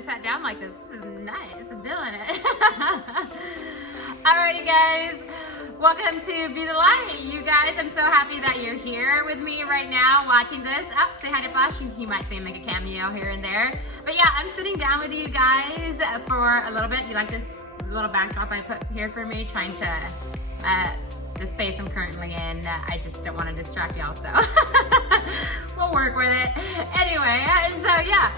I've sat down like this. This is nice. I'm feeling it. Alrighty, guys. Welcome to Be the Light. You guys, I'm so happy that you're here with me right now watching this. Oh, say hi to Flash. You might see him make a cameo here and there. But yeah, I'm sitting down with you guys for a little bit. You like this little backdrop I put here for me? Trying to, the space I'm currently in, I just don't want to distract y'all, so we'll work with it. Anyway, so yeah,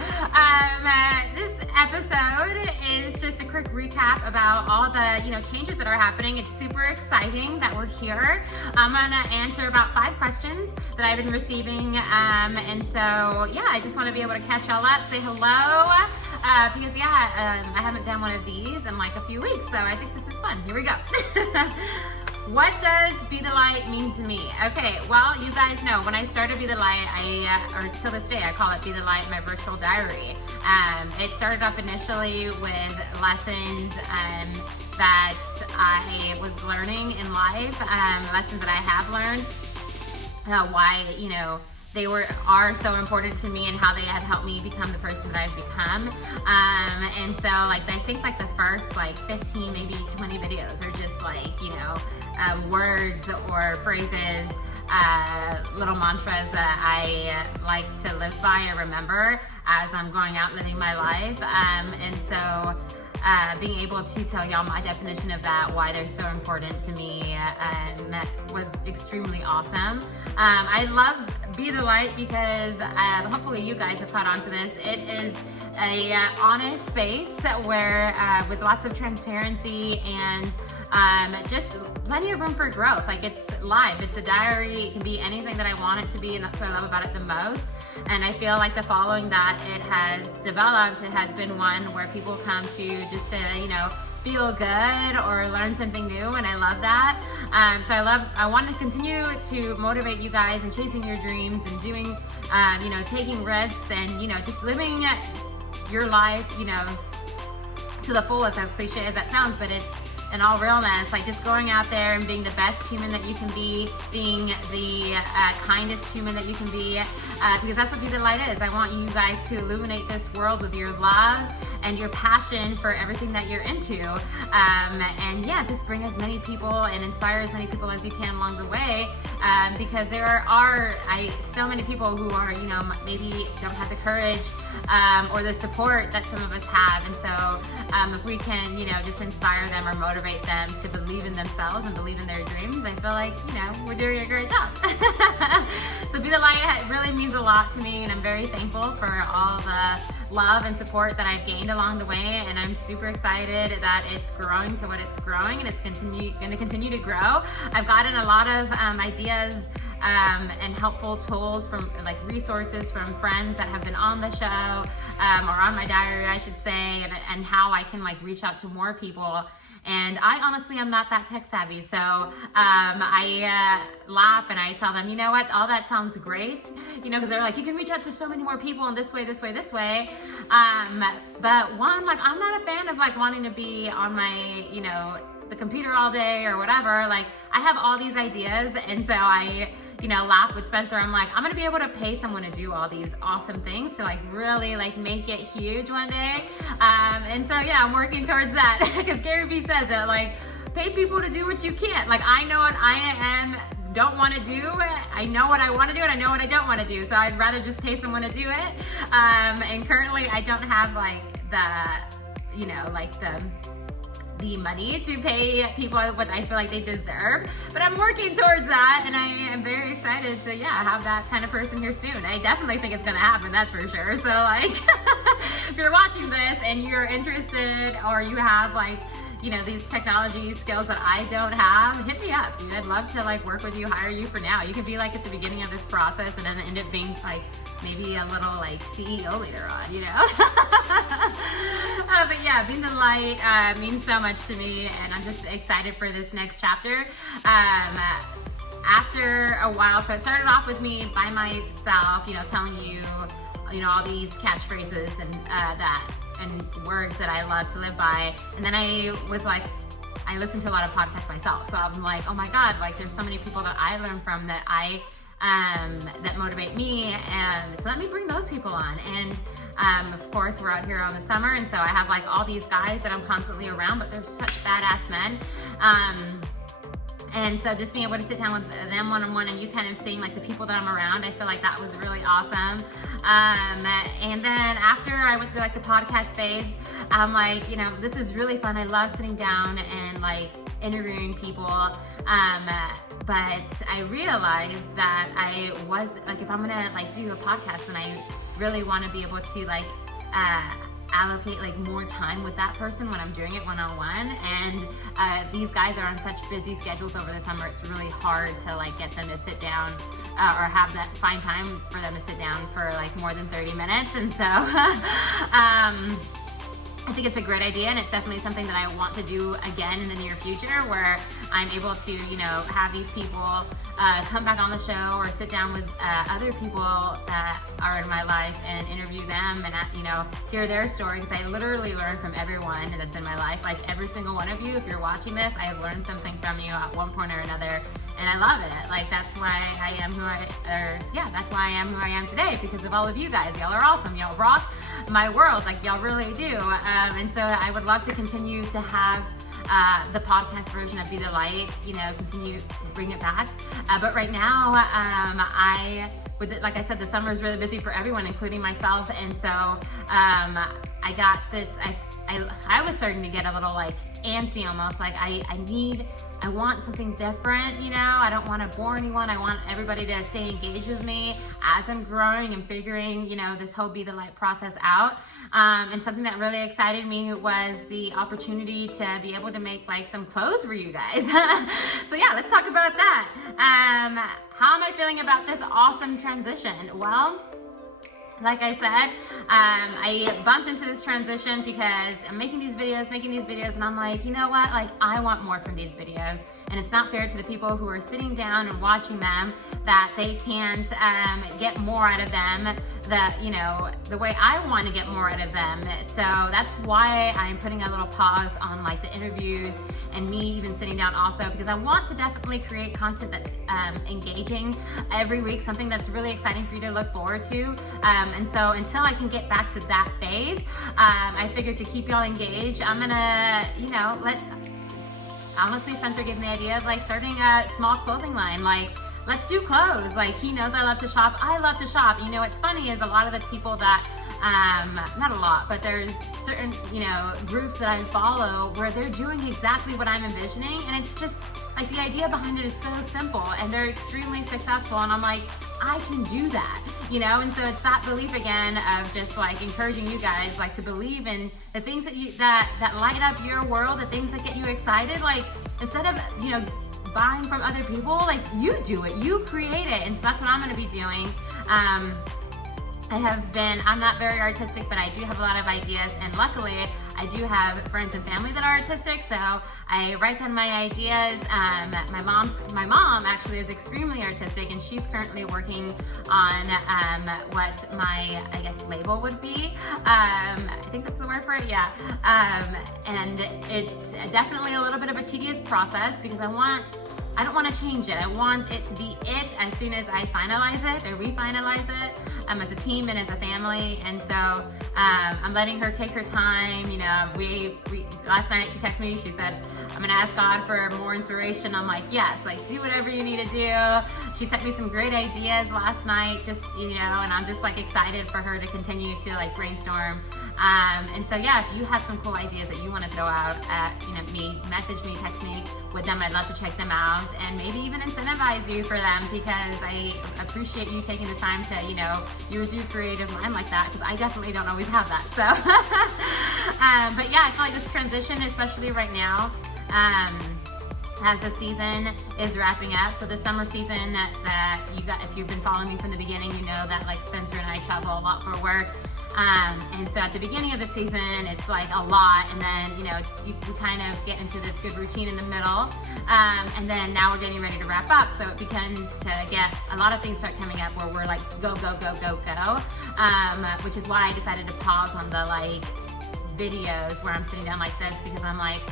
this episode is just a quick recap about all the changes that are happening. It's super exciting that we're here. I'm gonna answer about 5 questions that I've been receiving, and so yeah, I just want to be able to catch y'all up, say hello, because yeah, I haven't done one of these in like a few weeks, so I think this is fun. Here we go. What does Be the Light mean to me? Okay, well, you guys know when I started Be the Light, or till this day, I call it Be the Light, my virtual diary. It started up initially with lessons that I was learning in life, lessons that I have learned, why, they are so important to me and how they have helped me become the person that I've become. And so I think the first 15, maybe 20 videos are just words or phrases, little mantras that I like to live by or remember as I'm going out living my life. And so being able to tell y'all my definition of that, why they're so important to me, was extremely awesome. I love Be the Light because hopefully you guys have caught on to this. It is a honest space where with lots of transparency and just plenty of room for growth. It's live, it's a diary, it can be anything that I want it to be, and that's what I love about it the most. And I feel like the following that it has developed, it has been one where people come to just to, feel good or learn something new, and I love that. So I want to continue to motivate you guys in chasing your dreams and doing, taking risks and, just living your life, to the fullest, as cliche as that sounds, but it's in all realness, just going out there and being the best human that you can be, being the kindest human that you can be, because that's what Be the Light is. I want you guys to illuminate this world with your love and your passion for everything that you're into, and yeah, just bring as many people and inspire as many people as you can along the way, because there are so many people who are, maybe don't have the courage or the support that some of us have, and so if we can, just inspire them or motivate them to believe in themselves and believe in their dreams, I feel like, we're doing a great job. So Be the Light really means a lot to me, and I'm very thankful for all the love and support that I've gained along the way, and I'm super excited that it's growing to what it's growing, and it's going to continue to grow. I've gotten a lot of ideas and helpful tools from resources from friends that have been on the show, or on my diary, I should say, and how I can reach out to more people. And I honestly am not that tech savvy, so I laugh and I tell them, you know what, all that sounds great, because they're like, you can reach out to so many more people in this way, this way, this way. But one, I'm not a fan of wanting to be on my, the computer all day or whatever. I have all these ideas, and so I, laugh with Spencer. I'm like, I'm gonna be able to pay someone to do all these awesome things to really make it huge one day. And so yeah, I'm working towards that because Gary Vee says it, pay people to do what you can't. I know what I don't want to do. I know what I want to do, and I know what I don't want to do. So I'd rather just pay someone to do it. And currently I don't have the money to pay people what I feel like they deserve, but I'm working towards that, and I am very excited to have that kind of person here soon. I definitely think it's gonna happen, that's for sure. So if you're watching this and you're interested, or you have these technology skills that I don't have, hit me up, dude. I'd love to work with you, hire you for now. You could be at the beginning of this process and then end up being maybe a little CEO later on, but yeah, Being the Light means so much to me, and I'm just excited for this next chapter. After a while, so it started off with me by myself, telling you, all these catchphrases and words that I love to live by. And then I was I listen to a lot of podcasts myself, so I'm like, oh my God, there's so many people that I learn from that I that motivate me. And so let me bring those people on. And of course, we're out here on the summer, and so I have like all these guys that I'm constantly around, but they're such badass men. And so just being able to sit down with them one-on-one and you kind of seeing like the people that I'm around, I feel like that was really awesome. And then after I went through like the podcast phase, I'm like, you know, this is really fun. I love sitting down and like interviewing people. But I realized that I was like, if I'm gonna like do a podcast, then I really want to be able to like allocate like more time with that person when I'm doing it one-on-one. And these guys are on such busy schedules over the summer, it's really hard to like get them to sit down or find time for them to sit down for like more than 30 minutes. And so I think it's a great idea, and it's definitely something that I want to do again in the near future, where I'm able to, you know, have these people come back on the show or sit down with other people that are in my life and interview them and, you know, hear their story, because I literally learn from everyone that's in my life. Like every single one of you, if you're watching this, I have learned something from you at one point or another, and I love it. Like that's why I am that's why I am who I am today, because of all of you guys. Y'all are awesome. Y'all rock my world. Like y'all really do. And so I would love to continue to have the podcast version of Be the Light, you know, continue to bring it back. But right now, like I said, the summer is really busy for everyone, including myself. And so I got this, I was starting to get a little like antsy almost, like I want something different, you know. I don't want to bore anyone. I want everybody to stay engaged with me as I'm growing and figuring, you know, this whole Be the Light process out. And something that really excited me was the opportunity to be able to make like some clothes for you guys. So yeah, let's talk about that. How am I feeling about this awesome transition? Well, like I said, I bumped into this transition because I'm making these videos, and I'm like, you know what? Like, I want more from these videos. And it's not fair to the people who are sitting down and watching them that they can't get more out of them the way I want to get more out of them. So that's why I'm putting a little pause on like the interviews and me even sitting down also, because I want to definitely create content that's engaging every week, something that's really exciting for you to look forward to. And so until I can get back to that phase, I figured to keep y'all engaged, I'm gonna, you know, honestly, Spencer gave me the idea of like starting a small clothing line. Like, let's do clothes. Like, he knows I love to shop. I love to shop. You know, what's funny is a lot of the people that, not a lot, but there's certain, you know, groups that I follow where they're doing exactly what I'm envisioning. And it's just like the idea behind it is so simple, and they're extremely successful. And I'm like, I can do that, you know? And so it's that belief again of just like encouraging you guys like to believe in the things that light up your world, the things that get you excited. Like, instead of, you know, buying from other people, like, you do it, you create it. And so that's what I'm gonna be doing. I'm not very artistic, but I do have a lot of ideas, and luckily I do have friends and family that are artistic, so I write down my ideas. My mom actually is extremely artistic, and she's currently working on what my, I guess, label would be. I think that's the word for it, yeah. And it's definitely a little bit of a tedious process, because I don't want to change it. I want it to be it as soon as I finalize it, or we finalize it, as a team and as a family. And so I'm letting her take her time. You know, we last night she texted me, she said, I'm gonna ask God for more inspiration. I'm like, yes, like, do whatever you need to do. She sent me some great ideas last night, just, you know, and I'm just like excited for her to continue to like brainstorm. And so yeah, if you have some cool ideas that you want to throw out at, you know, message me, text me with them. I'd love to check them out and maybe even incentivize you for them, because I appreciate you taking the time to, you know, use your creative mind like that, because I definitely don't always have that. So, but yeah, I feel like this transition, especially right now, as the season is wrapping up. So the summer season that you got, if you've been following me from the beginning, you know that like Spencer and I travel a lot for work. And so at the beginning of the season, it's like a lot, and then, you know, you kind of get into this good routine in the middle, and then now we're getting ready to wrap up, so it begins to get, a lot of things start coming up where we're like, go, go, go, go, go, which is why I decided to pause on the like videos where I'm sitting down like this, because I'm like,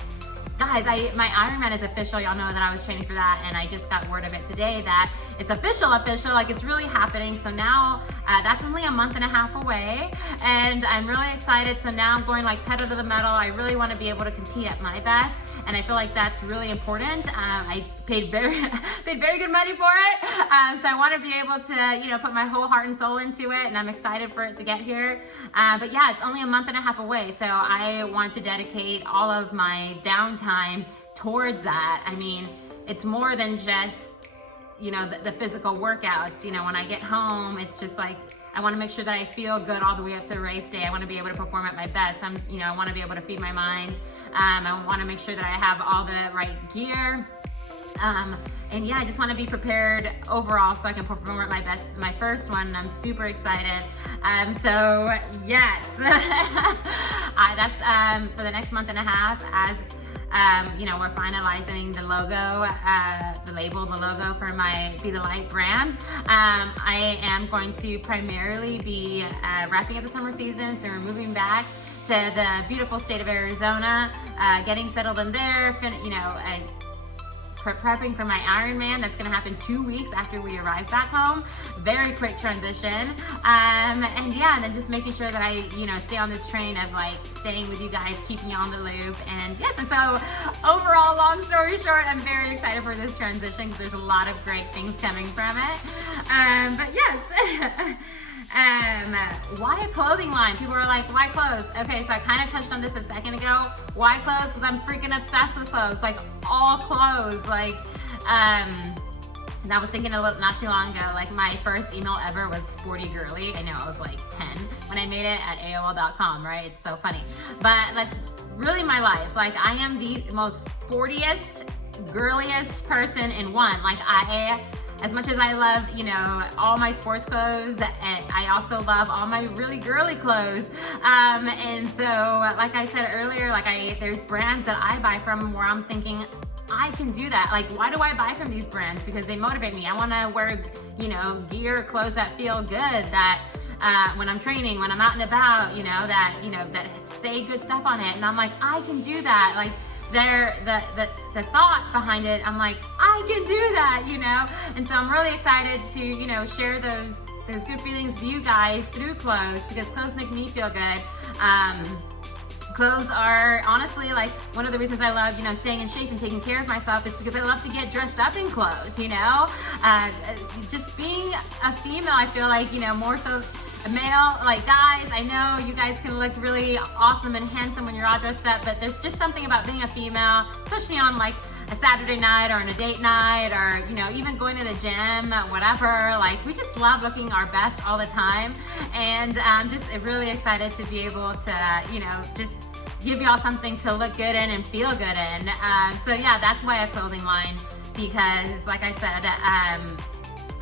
guys, my Ironman is official. Y'all know that I was training for that, and I just got word of it today that it's official, like it's really happening. So now that's only a month and a half away, and I'm really excited. So now I'm going like pedal to the metal. I really want to be able to compete at my best, and I feel like that's really important. I paid very good money for it, so I want to be able to, put my whole heart and soul into it, and I'm excited for it to get here. But yeah, it's only a month and a half away, so I want to dedicate all of my downtime towards that. I mean, it's more than just, the physical workouts. When I get home, it's just like, I want to make sure that I feel good all the way up to race day. I want to be able to perform at my best. I want to be able to feed my mind. I want to make sure that I have all the right gear. And yeah, I just want to be prepared overall so I can perform at my best. This is my first one, and I'm super excited. So yes, that's for the next month and a half. As we're finalizing the logo, the logo for my Be the Light brand. I am going to primarily be wrapping up the summer season, so we're moving back to the beautiful state of Arizona, getting settled in there, prepping for my Ironman. That's gonna happen 2 weeks after we arrive back home. Very quick transition. And then just making sure that I, stay on this train of like staying with you guys, keeping you on the loop. And yes, and so overall, long story short, I'm very excited for this transition because there's a lot of great things coming from it. But yes. Why a clothing line? People are like, why clothes? Okay, so I kind of touched on this a second ago. Why clothes? Because I'm freaking obsessed with clothes, like all clothes. Like, I was thinking not too long ago, like my first email ever was Sporty Girly. I know I was like 10 when I made it at AOL.com, right? It's so funny. But that's really my life. Like I am the most sportiest, girliest person in one. Like as much as I love, all my sports clothes, and I also love all my really girly clothes. And so, like I said earlier, there's brands that I buy from where I'm thinking, I can do that. Like, why do I buy from these brands? Because they motivate me. I want to wear, gear, clothes that feel good, that when I'm training, when I'm out and about, that say good stuff on it. And I'm like, I can do that. Like, the thought behind it, I'm like, I can do that, And so I'm really excited to, share those good feelings with you guys through clothes, because clothes make me feel good. Clothes are honestly like one of the reasons I love, staying in shape and taking care of myself is because I love to get dressed up in clothes, just being a female, I feel like, more so a male, like guys, I know you guys can look really awesome and handsome when you're all dressed up, but there's just something about being a female, especially on like a Saturday night or on a date night, or even going to the gym, whatever. Like, we just love looking our best all the time, and I'm just really excited to be able to just give y'all something to look good in and feel good in. So yeah, that's why a clothing line, because like I said,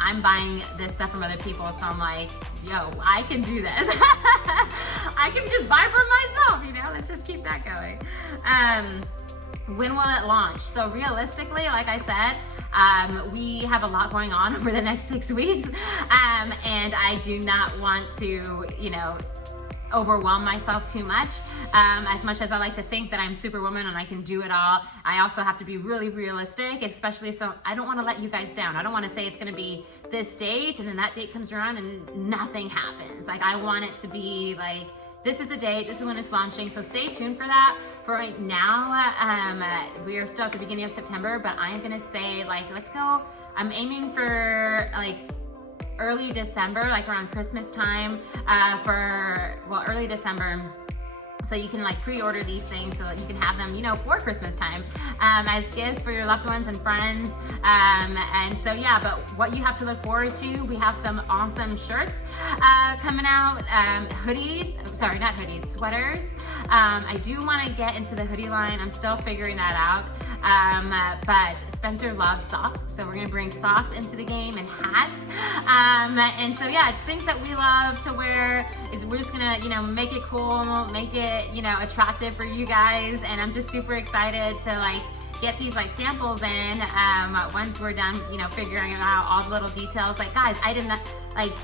I'm buying this stuff from other people, so I'm like, yo, I can do this. I can just buy for myself, let's just keep that going. When will it launch? So realistically, like I said, we have a lot going on over the next 6 weeks, and I do not want to, overwhelm myself too much. As much as I like to think that I'm Superwoman and I can do it all, I also have to be really realistic, especially so I don't want to let you guys down. I don't want to say it's going to be this date and then that date comes around and nothing happens. Like, I want it to be like, this is the date, this is when it's launching, so stay tuned for that. For right now, we are still at the beginning of September, but I am gonna say, like, let's go, I'm aiming for like early December, like around Christmas time, early December, so you can like pre-order these things so that you can have them, for Christmas time, as gifts for your loved ones and friends. And so yeah, but what you have to look forward to, we have some awesome shirts coming out, sweaters. I do want to get into the hoodie line. I'm still figuring that out. But Spencer loves socks, so we're gonna bring socks into the game, and hats. And so yeah, it's things that we love to wear. We're just gonna, make it cool, make it, attractive for you guys. And I'm just super excited to like get these like samples in once we're done, you know, figuring out all the little details. Like guys,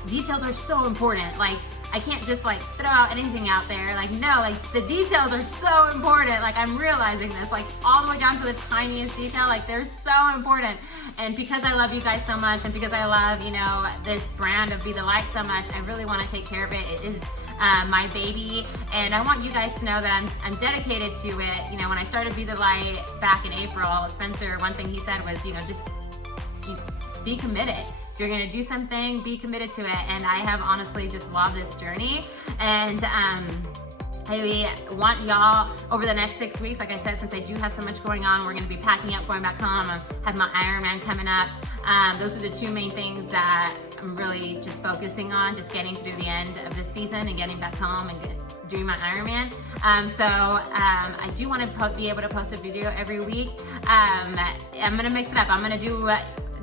details are so important. Like I can't just like throw out anything out there. Like no, like the details are so important. Like I'm realizing this, like all the way down to the tiniest detail, like they're so important. And because I love you guys so much, and because I love, you know, this brand of Be the Light so much, I really want to take care of it. It is my baby, and I want you guys to know that I'm dedicated to it. You know, when I started Be the Light back in April, Spencer, one thing he said was, you know, just be committed. If you're gonna do something, be committed to it. And I have honestly just loved this journey. And I want y'all over the next 6 weeks, like I said, since I do have so much going on, we're gonna be packing up, going back home. I have my Ironman coming up. Those are the two main things that I'm really just focusing on, just getting through the end of this season and getting back home and doing my Ironman. I do want to be able to post a video every week. I'm gonna mix it up. I'm gonna do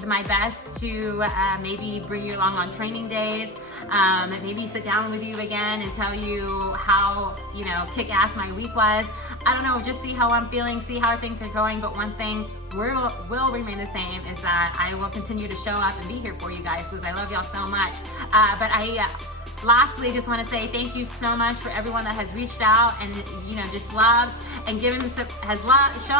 my best to maybe bring you along on training days, maybe sit down with you again and tell you how, you know, kick-ass my week was. I don't know, just see how I'm feeling, see how things are going, but one thing will remain the same is that I will continue to show up and be here for you guys because I love y'all so much. Lastly, just want to say thank you so much for everyone that has reached out and, you know, just love and shown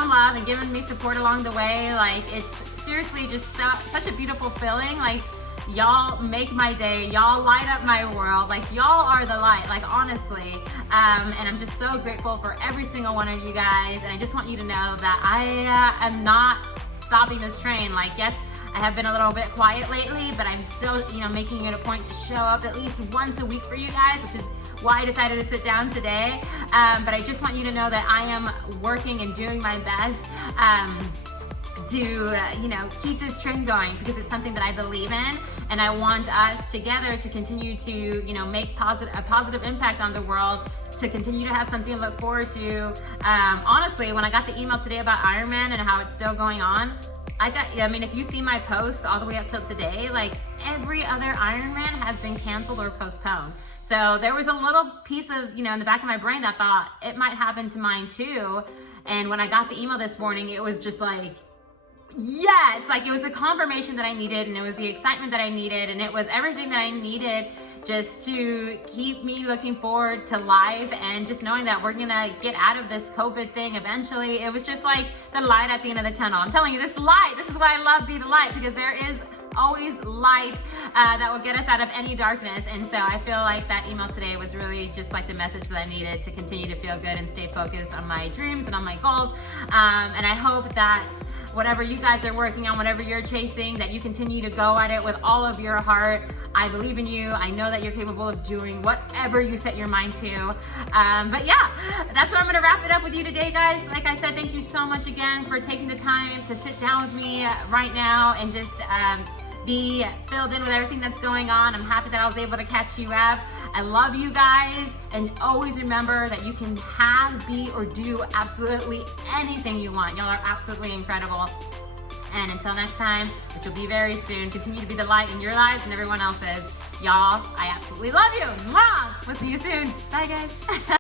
love and given me support along the way. Like, it's seriously just such a beautiful feeling. Like, y'all make my day, y'all light up my world, like y'all are the light, like honestly. And I'm just so grateful for every single one of you guys. And I just want you to know that I am not stopping this train. Like, yes, I have been a little bit quiet lately, but I'm still, you know, making it a point to show up at least once a week for you guys, which is why I decided to sit down today. But I just want you to know that I am working and doing my best to, you know, keep this train going because it's something that I believe in, and I want us together to continue to, you know, make a positive impact on the world, to continue to have something to look forward to. Honestly, when I got the email today about Ironman and how it's still going on, I mean, if you see my posts all the way up till today, like every other Ironman has been canceled or postponed. So there was a little piece of, you know, in the back of my brain that thought it might happen to mine too. And when I got the email this morning, it was just like, yes, like it was a confirmation that I needed, and it was the excitement that I needed, and it was everything that I needed just to keep me looking forward to life and just knowing that we're gonna get out of this COVID thing eventually. It was just like the light at the end of the tunnel. I'm telling you, this light, this is why I love Be the Light, because there is always light that will get us out of any darkness. And so I feel like that email today was really just like the message that I needed to continue to feel good and stay focused on my dreams and on my goals. And I hope that whatever you guys are working on, whatever you're chasing, that you continue to go at it with all of your heart. I believe in you. I know that you're capable of doing whatever you set your mind to. But yeah, that's where I'm gonna wrap it up with you today, guys. Like I said, thank you so much again for taking the time to sit down with me right now and just be filled in with everything that's going on. I'm happy that I was able to catch you up. I love you guys, and always remember that you can have, be, or do absolutely anything you want. Y'all are absolutely incredible. And until next time, which will be very soon, continue to be the light in your lives and everyone else's. Y'all, I absolutely love you. Mwah! We'll see you soon. Bye, guys.